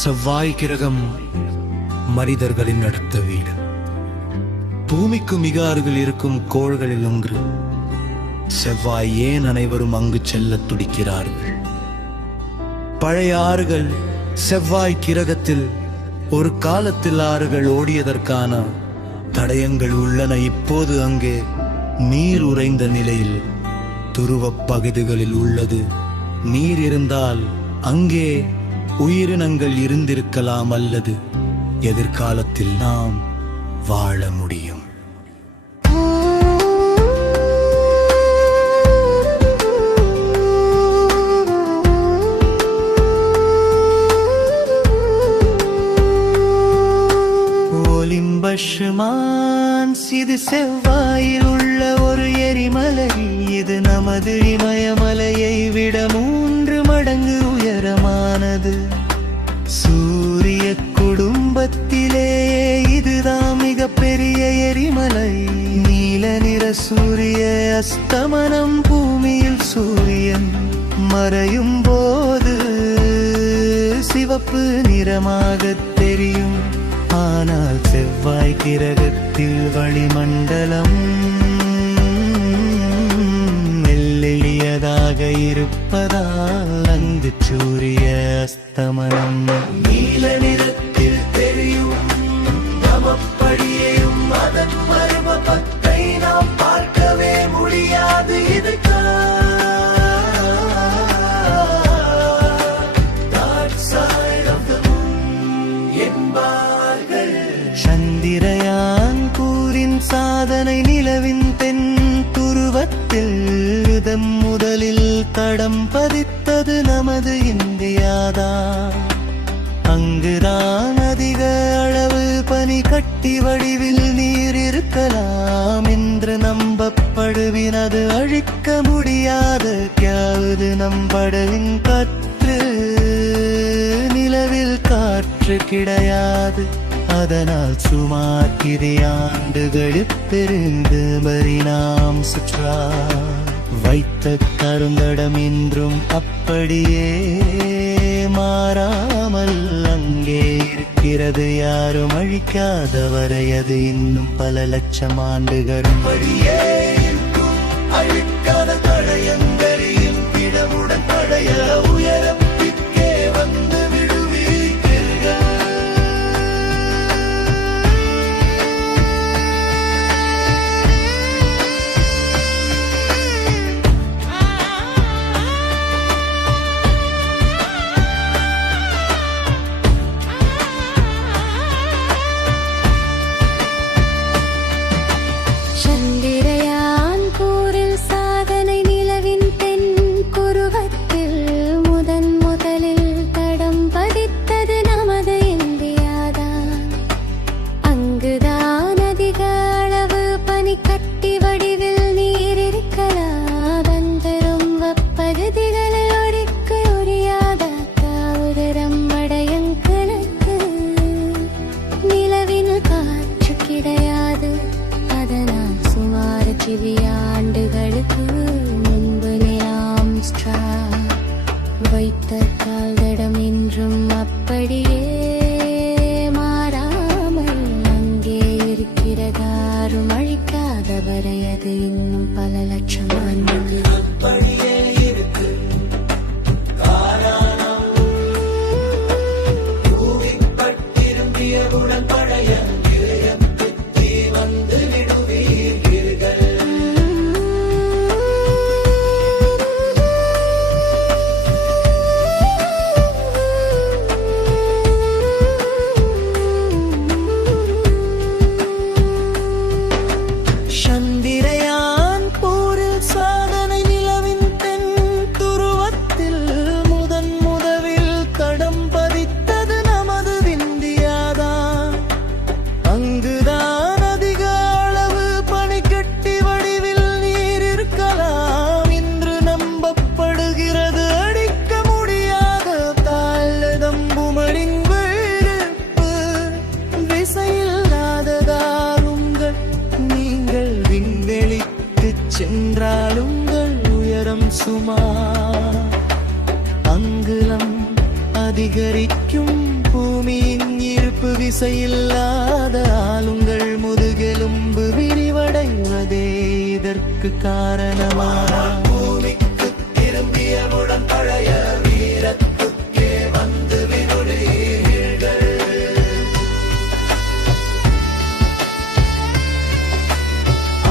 செவ்வாய் கிரகம் மனிதர்களின் அடுத்த வீடு. பூமிக்கு மிக அருகில் இருக்கும் கோள்களில் ஒன்று. செவ்வாய் ஏன் அனைவரும் அங்கு செல்ல துடிக்கிறார்கள்? பழைய ஆறுகள் செவ்வாய் கிரகத்தில் ஒரு காலத்தில் ஆறுகள் ஓடியதற்கான தடயங்கள் உள்ளன. இப்போது அங்கே நீர் உறைந்த நிலையில் துருவப் பகுதிகளில் உள்ளது. நீர் இருந்தால் அங்கே உயிரினங்கள் இருந்திருக்கலாம், அல்லது எதிர்காலத்தில் நாம் வாழ முடியும். ஒலிம்பஷ்மான்ஸ், இது செவ்வாயில் உள்ள ஒரு எரிமலை. இது நமது இமயமலையை விட 3 மடங்கு உயரமானது. சூரிய குடும்பத்திலேயே இதுதான் மிக பெரிய எரிமலை. நீல நிற சூரிய அஸ்தமனம் பூமியில் சூரியன் மறையும் போது சிவப்பு நிறமாக தெரியும். ஆனால் செவ்வாய் கிரகத்தில் வளிமண்டலம் மெல்லியதாக இருப்பதால் அங்கு சூரிய அஸ்தமனம் நீல நிறத்தில் தெரியும். நமப்படியையும் அதன் மர்மத்தை நாம் பார்க்கவே முடியாது. இது சந்திரயான் கூறின் சாதனை நிலவின் தென் துருவத்தில் முதலில் தடம் பதித்தது நமது இந்தியாதான். அங்குதான் அதிக அளவு பனி கட்டி வடிவில் நீர் இருக்கலாம் என்று நம்பப்படுவினது. அழிக்க முடியாத கியாவது நம் படவின் காற்று. நிலவில் காற்று கிடையாது. அதனால் சுமார் 2 ஆண்டுகளுக்கு நாம் சுற்றா வைத்த கருந்தடம் இன்றும் அப்படியே மாறாமல் அங்கே இருக்கிறது. யாரும் அழிக்காத வரை அது இன்னும் பல லட்சம் ஆண்டுகள் அப்படியே இருக்கும். அழிக்காத தடயங்களையும் இடமுடன் தடைய உயரத்திற்கே வந்து ஆண்டுகளுக்கு முன்பு நாம் வைத்த கால்தடம் இன்றும் அப்படியே மாறாமல் அங்கே இருக்கிறதாரும் அழிக்காத வரை அது இன்னும் பல லட்சம் ஆண்டுகள் அப்படியே இருக்கு. தூவிப்பட்டிரும்பியவுடன் பழைய வந்து சென்றாலுங்கள் உயரம் சுமார் அங்குலம் அதிகரிக்கும். பூமியின் ஈர்ப்பு விசையில்லாத ஆளுங்கள் முதுகெலும்பு விரிவடைவதே இதற்கு காரணமாக பூமிக்கு திரும்பியவுடன் பழைய வீரத்துக்கே வந்து விடுவீர்கள்.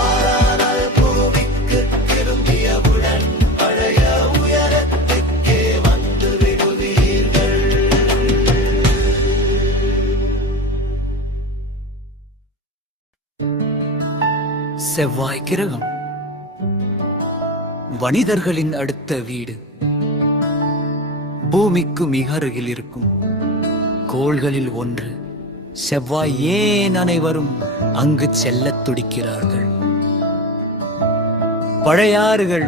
ஆனால் பூமிக்கு திரும்பியவுடன் பழைய உயரத்துக்கே வந்து விடுவீர்கள். செவ்வாய் கிரகம் மனிதர்களின் அடுத்த வீடு. பூமிக்கு மிக அருகில் இருக்கும் கோள்களில் ஒன்று. செவ்வாய் ஏன் அனைவரும் அங்கு செல்லத் துடிக்கிறார்கள்? பழைய ஆறுகள்.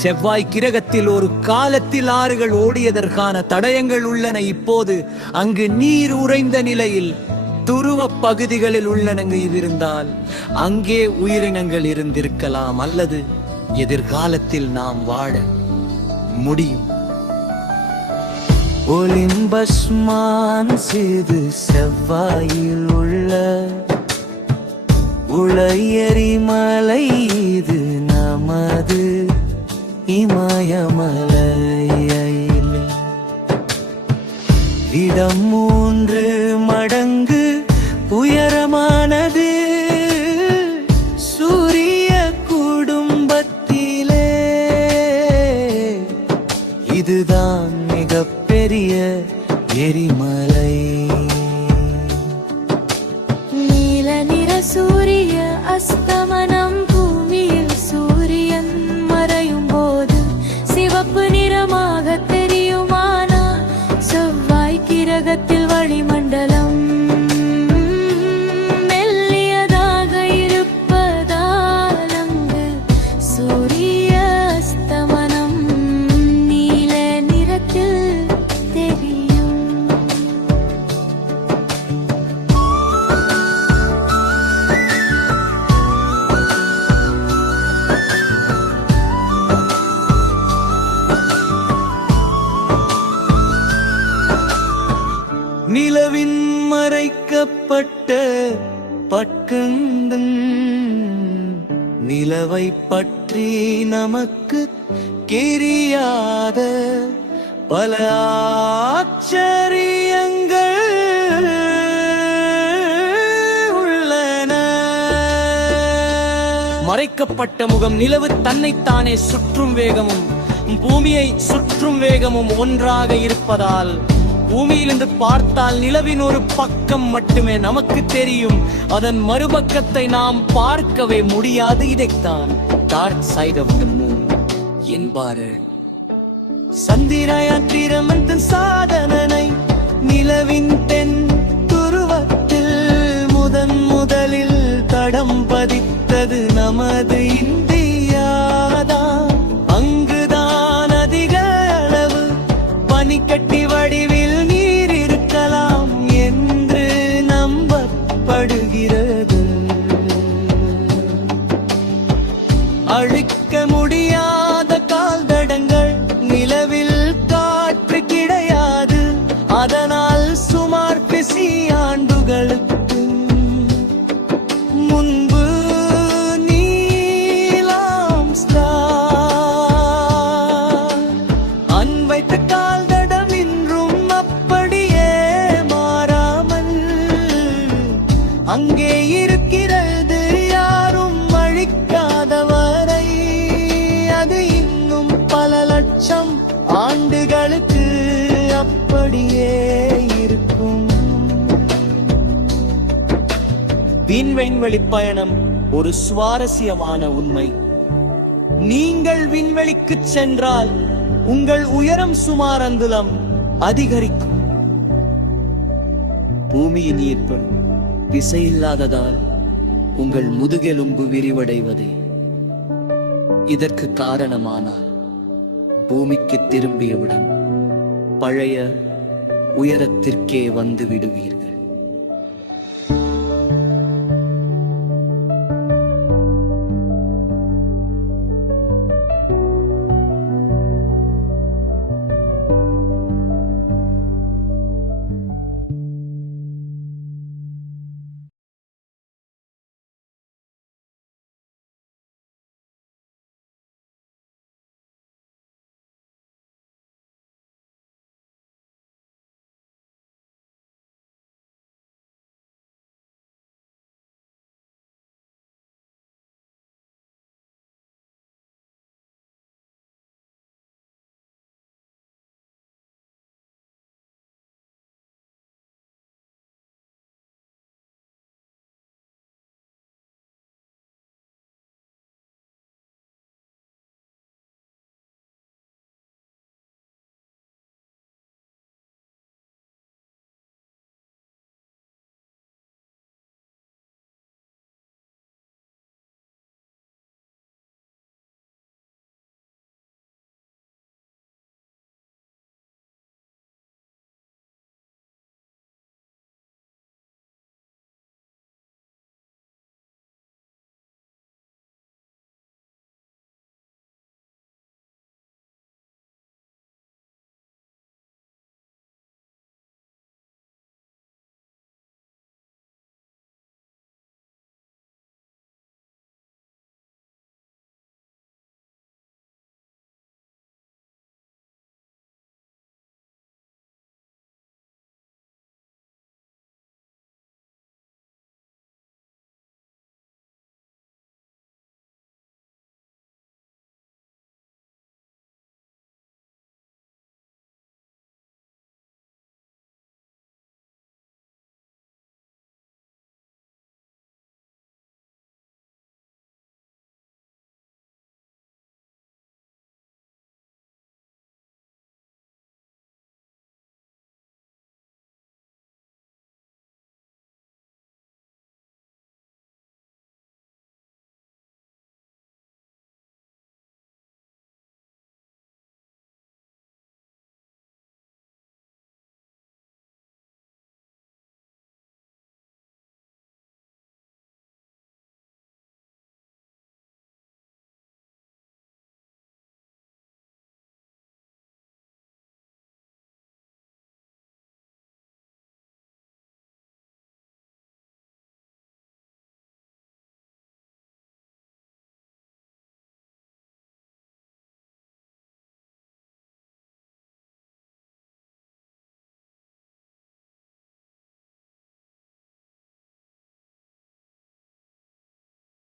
செவ்வாய் கிரகத்தில் ஒரு காலத்தில் ஆறுகள் ஓடியதற்கான தடயங்கள் உள்ளன. இப்போது அங்கு நீர் உறைந்த நிலையில் துருவ பகுதிகளில் உள்ளனங்க. இருந்தால் அங்கே உயிரினங்கள் இருந்திருக்கலாம், அல்லது எதிர்காலத்தில் நாம் வாழ முடியும். ஒலிம்பஸ்மான் சிறு செவ்வாயில் உள்ள உளையரிமலை இது நமது இமயமலையில் இடம் 3 மடங்கு உயரமானது. சூரிய குடும்பத்திலே இதுதான் மிகப்பெரிய எரிமலை. நீல நிற சூரிய அஸ்தமனம். பூமியில் சூரியன் மறையும் போது சிவப்பு நிறமாக தெரியுமானா செவ்வாய் கிரகத்தில் வளிமண்டலம் மெல்லியதாக இருப்பதால் அங்கு சூரிய அஸ்தமனம் நீல நிறத்தில் தெரியும். நிலவின் மறைக்கப்பட்ட பட்கங்கள் நிலவை பற்றி நமக்கு தெரியாத பல ஆச்சரியங்கள் உள்ளன. மறைக்கப்பட்ட முகம். நிலவு தன்னைத்தானே சுற்றும் வேகமும் பூமியை சுற்றும் வேகமும் ஒன்றாக இருப்பதால் பூமியிலிருந்து பார்த்தால் நிலவின் ஒரு பக்கம் மட்டுமே நமக்கு தெரியும். அதன் மறுபக்கத்தை நாம் பார்க்கவே முடியாது. இதைத்தான் dark side of the moon என்பார்கள். சந்திரயான் பிரமந்தன் சாதனை நிலவின் தென் துருவத்தில் முதலில் தடம் பதித்தது நமது இந்தியாதான். அங்குதான் அதிக அளவு பனிக்கட்டி வடிவில் நீர் இருக்கலாம் என்று நம்பப்படுகிறது. அழிக்க முடியாத கால்தடங்கள் நிலவில் காற்று கிடையாது. அதனால் சுமார் 50 ஆண்டுகளுக்கு முன்பு நீலாம் ஸ்டார் அன்வைத்த கால்தடம் இன்றும் அப்படியே மாறாமல் அங்கே இருக்கிறது. யாரும் அழிக்காதவரை அது இன்னும் பல லட்சம் ஆண்டுகளுக்கு அப்படியே இருக்கும். விண்வெளி பயணம் ஒரு சுவாரஸ்யமான உண்மை. நீங்கள் விண்வெளிக்கு சென்றால் உங்கள் உயரம் சுமார் அங்குலம் அதிகரிக்கும். பூமியின் ஈர்ப்பு விசையில்லாததால் உங்கள் முதுகெலும்பு விரிவடைவதே இதற்கு காரணமானால் பூமிக்கு திரும்பியவுடன் பழைய உயரத்திற்கே வந்து விடுவீர்கள்.